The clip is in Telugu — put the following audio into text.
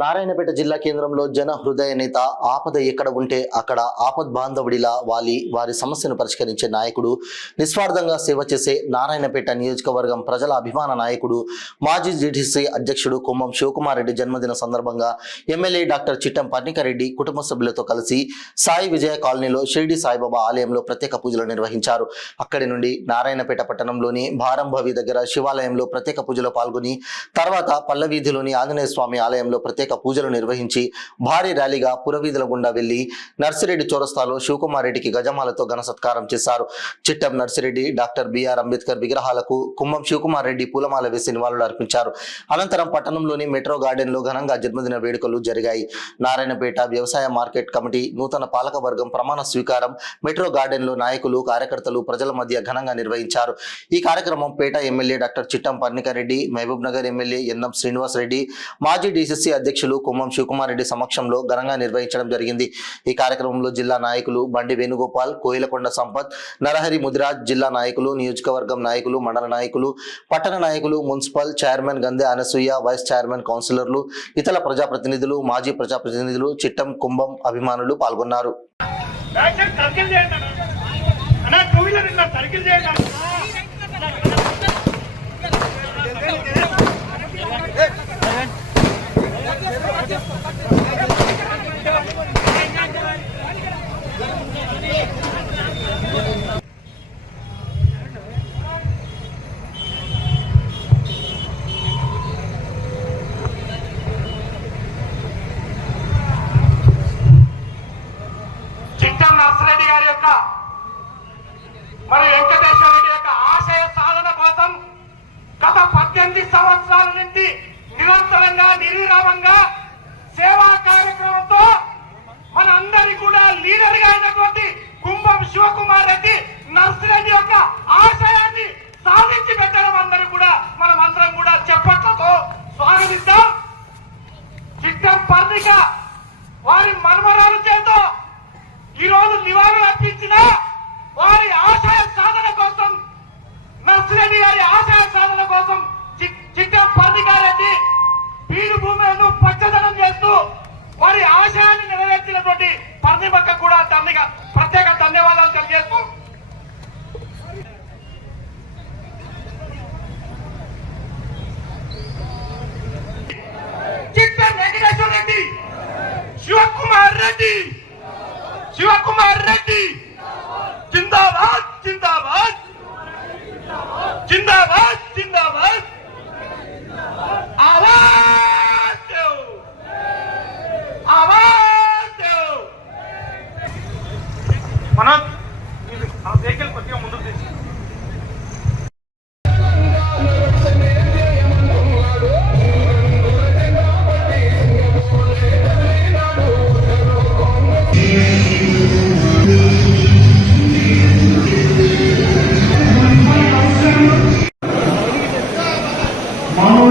నారాయణపేట జిల్లా కేంద్రంలో జన హృదయ నేత, ఆపద ఎక్కడ ఉంటే అక్కడ ఆపద్ బాంధవుడిలా వారి సమస్యను పరిష్కరించే నాయకుడు, నిస్వార్థంగా సేవ చేసే నారాయణపేట నియోజకవర్గం ప్రజల అభిమాన నాయకుడు, మాజీ జీటీసీ అధ్యక్షుడు కుమ్మం శివకుమార్ రెడ్డి జన్మదిన సందర్భంగా ఎమ్మెల్యే డాక్టర్ చిట్టం పర్ణికారెడ్డి కుటుంబ సభ్యులతో కలిసి సాయి విజయ కాలనీలో షిరిడి సాయిబాబా ఆలయంలో ప్రత్యేక పూజలు నిర్వహించారు. అక్కడి నుండి నారాయణపేట పట్టణంలోని భారంభవి దగ్గర శివాలయంలో ప్రత్యేక పూజలో పాల్గొని తర్వాత పల్లవీధిలోని ఆంజనేయ స్వామి ఆలయంలో ప్రత్యేక పూజలు నిర్వహించి భారీ ర్యాలీగా పురవీధుల గుండా వెళ్లి నర్సిరెడ్డి చౌరస్తాలో శివకుమార్ రెడ్డికి గజమాలతో ఘన సత్కారం చేశారు. చిట్టం నర్సిరెడ్డి, డాక్టర్ బిఆర్ అంబేద్కర్ విగ్రహాలకు కుమ్మం శివకుమార్ రెడ్డి పూలమాల వేసి నివాళులు అర్పించారు. అనంతరం పట్టణంలోని మెట్రో గార్డెన్ లో ఘనంగా జన్మదిన వేడుకలు జరిగాయి. నారాయణపేట వ్యవసాయ మార్కెట్ కమిటీ నూతన పాలక వర్గం ప్రమాణ స్వీకారం మెట్రో గార్డెన్ లో నాయకులు, కార్యకర్తలు ప్రజల మధ్య ఘనంగా నిర్వహించారు. ఈ కార్యక్రమం పేట MLA doctor Chittam Parnika Reddy, Mahabubnagar MLA NM Srinivas Reddy, మాజీ డీసీసీ అధ్యక్షులు కుమ్మం శివకుమార్ రెడ్డి సమక్షంలో ఘనంగా నిర్వహించడం జరిగింది. ఈ కార్యక్రమంలో జిల్లా నాయకులు బండి వేణుగోపాల్, కోయిలకొండ సంపత్, నరహరి ముదిరాజ్, జిల్లా నాయకులు, నియోజకవర్గం నాయకులు, మండల నాయకులు, పట్టణ నాయకులు, municipal chairman Gandhe Anasuya, vice chairman, కౌన్సిలర్లు, ఇతర ప్రజాప్రతినిధులు, మాజీ ప్రజాప్రతినిధులు, చిట్టం కుంభం అభిమానులు పాల్గొన్నారు. చిట్టం నర్సిరెడ్డి గారి యొక్క మరి వెంకటేశ్వర రెడ్డి యొక్క ఆశయ సాధన కోసం గత 18 సంవత్సరాల నుంచి నిరంతరంగా నిర్విరామంగా సేవా కార్యక్రమంతో మన అందరి కూడా లీడర్ గా అయినటువంటి కుంభం శివకుమార్ రెడ్డి నర్సిరెడ్డి యొక్క ఆశయాన్ని సాధించి పెట్టడం అందరూ కూడా మనమందరం కూడా చెప్పట్లతో స్వాగతిస్తాం. చిట్టం పర్ణిక వారి మనమరాలు చేత ఈ రోజు నివాళులు అర్పించిన వారి ఆశయ సాధన కోసం, నర్సిరెడ్డి గారి ఆశయ సాధన కోసం చిట్టం పర్ణికారెడ్డి బీడు భూములను పచ్చదనం చేస్తూ వారి ఆశయాన్ని నెరవేర్చినటువంటి పర్ణిమక్క కూడా ప్రత్యేక ధన్యవాదాలు తెలియజేస్తూ చిట్టం వెంకటేశ్వర రెడ్డి, శివకుమార్ రెడ్డి జిందాబాద్ జిందాబాద్ జిందాబాద్ జిందాబాద్ ఆవాజ్ దో ఆవాజ్ దో. మన వెహికల్ కొద్దిగా ముందుకు తీసి Come on,